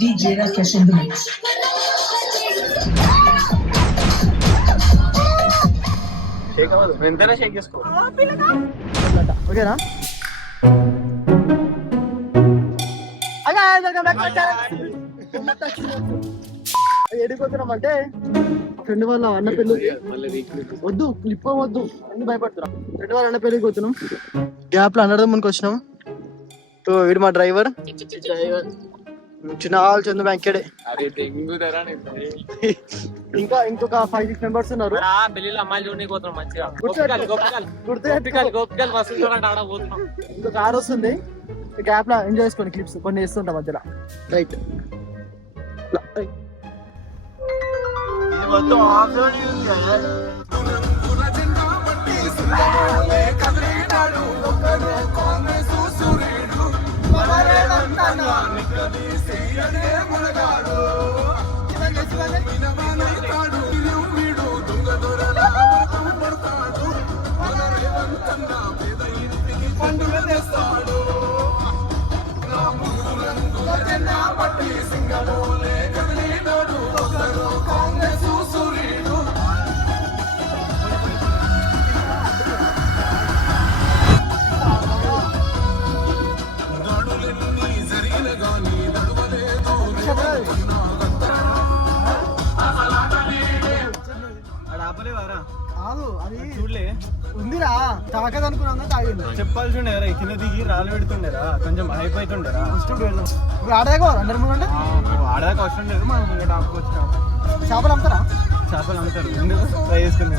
DJ Rakesh in the mix. Sheikh అవ్వదు, ఎంతైనా షేక్ చేసుకో. ఓకేనా? ఎడిపోతున్నాం అంటే ఫ్రెండ్ వాళ్ళ అన్న పెళ్ళి వద్దు, క్లిప్ వద్దు అన్ని భయపడుతున్నాం. ఫ్రెండ్ వాళ్ళ అన్న పెళ్ళికి పోతున్నాం. గ్యాప్ లో అన్నదం మనకు వచ్చినాం. సో వీడు మా డ్రైవర్ చిన్న చందు బ్యాంకేడే. ఇంకా ఇంకొక 5-6 మెంబర్స్ ఉన్నారు. ఇంకొక కార్ వస్తుంది. గ్యాప్ లో ఎంజాయ్ చేసుకోండి, క్లిప్స్ కొన్ని వేస్తుంటాం మధ్యలో. రైట్ చూడలే ఉందిరా, తాకదు అనుకున్నా తాగింది. చెప్పాల్సి ఉండేరా, కింద దిగి రాళ్ళు పెడుతుండేరా, కొంచెం హైప్ అవుతుండేరా. ఇప్పుడు ఆడదాకా అందరు ముందు ఆడదాకా అవసరం లేదు, మనం ముంగట ఆపుకోవచ్చు. చేపలు అమ్ముతారా? చేపలు అమ్ముతారు, ఎందుకు ట్రై చేసుకుని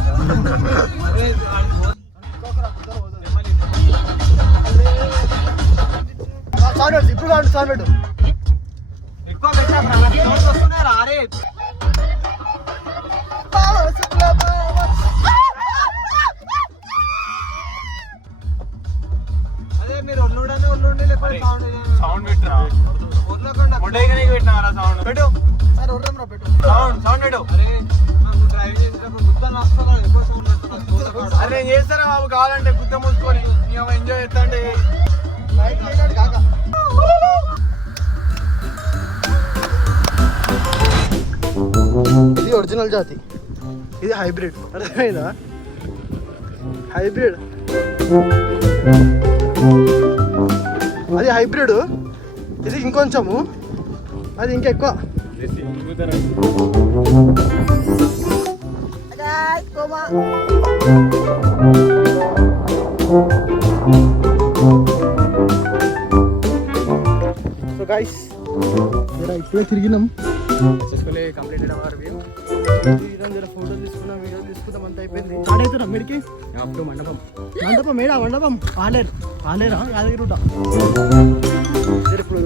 ఇప్పుడు సౌండ్ పెట్టు. ఎక్కువ పెట్టా అరే. అదే మీరు ఒళ్ళుండి సౌండ్ పెట్టరా, పెట్టినారా సౌండ్ పెట్టు. సౌండ్ పెట్టు. అరే చేస్తారా బాబు, కావాలంటే గుత్త మూసుకొని ఎంజాయ్ చేస్తా. ఇది ఒరిజినల్ జాతి, ఇది హైబ్రిడ్. అర్థమైందా? హైబ్రిడ్ అది హైబ్రిడ్, ఇది ఇంకొంచెము, అది ఇంకెక్కువ. సో గైస్ ఇప్పుడే తిరిగినాం, కంప్లీటెడ్ అవర్ వ్యూ. ఫోటోలు తీసుకున్నాం, వీడియోలు తీసుకుందాం, అంత అయిపోయింది. ఆడవుతున్నాం మీడికి మండపం ఏడా? మండపం ఆలేరా యాదగిరిట. ఇప్పుడు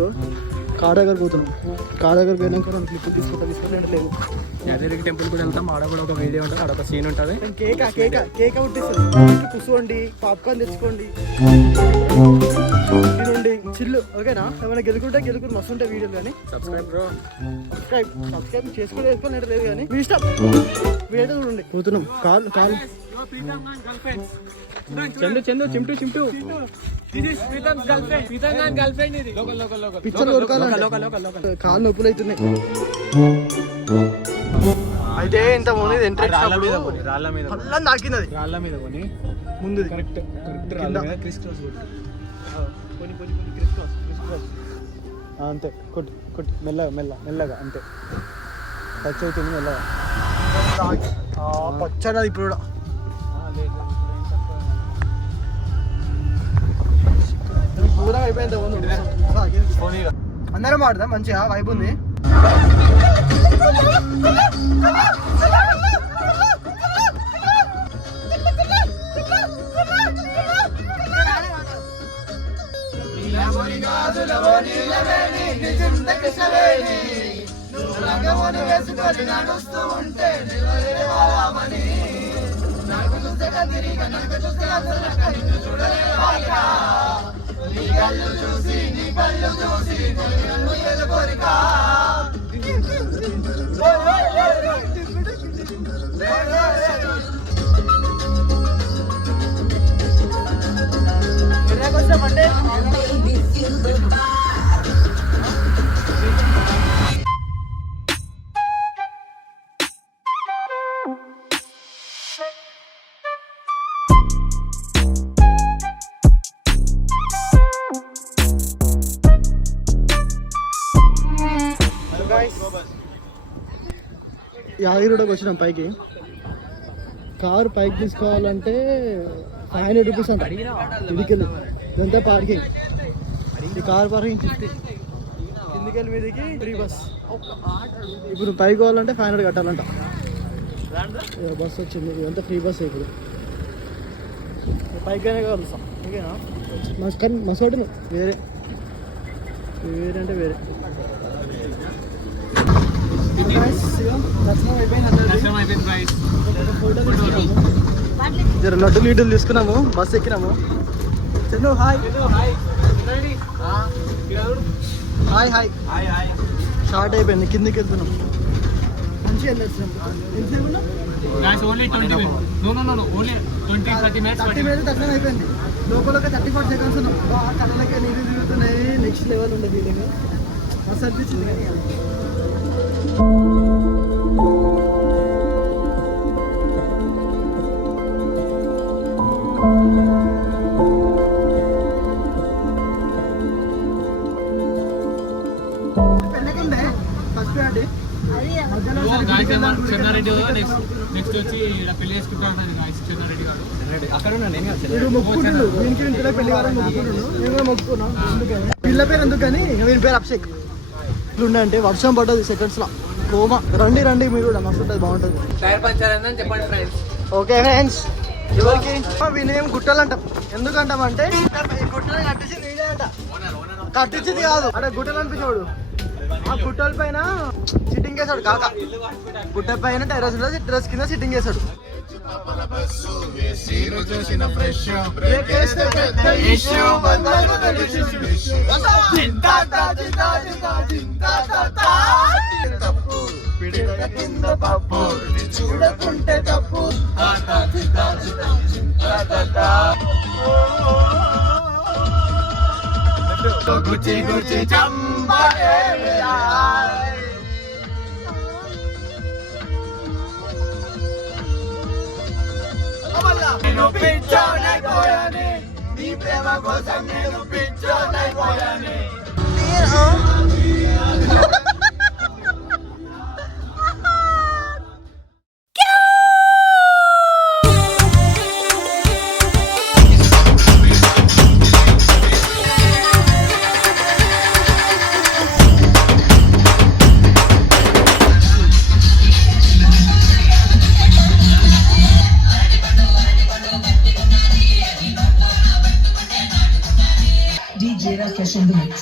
కార్ దగ్గర పోతున్నాం. కార్ దగ్గర పోయినాక రెండు క్లిప్పులు తీసుకుంటా లేదు. యాదగిరి టెంపుల్ కూడా వెళ్తాం, ఆడ కూడా ఒక వీడియో ఉంటుంది, ఆడ ఒక సీన్ ఉంటుంది. కేక్ పుట్టిస్తుంది. కూర్చోండి, పాప్కార్న్ తెచ్చుకోండి, తినండి, చిల్లు. ఓకేనా? ఏమైనా గెలుకుంటే మస్తు ఉంటాయి వీడియోలు. కానీ సబ్స్క్రైబ్ చేసుకోలేదు లేదు, కానీ మీ ఇష్టం. వీడియో చూడండి. పోతున్నాం. కాలు కాలు నొప్పులు అవుతున్నాయి. అయితే ఇంత ముందు ఎంట్రీ రాళ్ళ మీద నాకినది, రాళ్ళ మీద కొని ముందు కరెక్ట్ క్రిస్ క్రాస్ అంతే. కొట్టి మెల్లగా అంతే. టచ్ అవుతుంది మెల్లగా. పచ్చడి ఇప్పుడు కూడా పూరా అయిపోయింది. అందరం ఆడదాం, మంచిగా వైబ్ ఉంది. యాదగిరిలోకి వచ్చినాం పైకి. కారు పైకి తీసుకోవాలంటే 500 రూపీస్ అంట ఇదికెళ్ళి. ఇదంతా పార్కింగ్. ఈ కార్ పార్కింగ్ 50. కిందికెళ్ళి మీదికి ఫ్రీ బస్. ఇప్పుడు పైకి పోవాలంటే 500 కట్టాలంట. బస్ వచ్చింది, ఇదంతా ఫ్రీ బస్. ఇప్పుడు పైకైనా కలుస్తాం ఓకేనా. కానీ మస్తు హోటల్ వేరే వేరే అంటే వేరే. జర లడ్డు లీడులు తీసుకున్నాము, బస్ ఎక్కినాము. చెన్ను హాయ్ హాయ్ హాయ్. షార్ట్ అయిపోయింది, కిందికి వెళ్తున్నాం. మంచిగా వెళ్ళొచ్చినాం. తక్కువ అయిపోయింది. లోపల 34 సెకండ్స్ ఉన్నాం. కళ్ళకి నీళ్ళు తిరుగుతున్నాయి. నెక్స్ట్ లెవెల్ ఉండే ఫీలింగ్ మస్తు అనిపించింది. పెళ్ళకుండే ఫస్ట్ అండి చెన్నారెడ్డి నెక్స్ట్ వచ్చి పెళ్లి చేసుకుంటాను చెన్నారెడ్డి గారు అక్కడ మొక్కుకుంటుండు. దీనికి ఇంట్లో పెళ్లి కావాలని మొక్కుకుంటుండు. నేను కూడా మొక్కుకున్నాను. ఎందుకని పిల్ల పేరు ఎందుకని వీని పేరు అభిషేక్. ఇట్లుండే అంటే వర్షం పడ్డది సెకండ్స్ లో కోమా. రండి రండి మీరు కూడా, మస్తు ఉంటుంది, బాగుంటుంది. టైర్ పంచర్ అయిందని చెప్పండి ఫ్రెండ్స్. Okay friends. ఎవరికి వీళ్ళేం గుట్టలు అంటాం. ఎందుకంటామంటే ఈ గుట్టలు కట్టించింది నేనే అంట. కట్టించింది కాదు, అంటే గుట్టలు అనిపించాడు. ఆ గుట్టల పైన సిట్టింగ్ చేశాడు కాక. గుట్ట పైన టెర్రస్ కింద సిట్టింగ్ చేశాడు. చూడకుంటే తప్పు గుచ్చి గుచ్చి నేను పిచ్చోనైపోయానే, నీ ప్రేమ కోసం నేను పిచ్చోనైపోయానే. DJ Rakesh in the mix.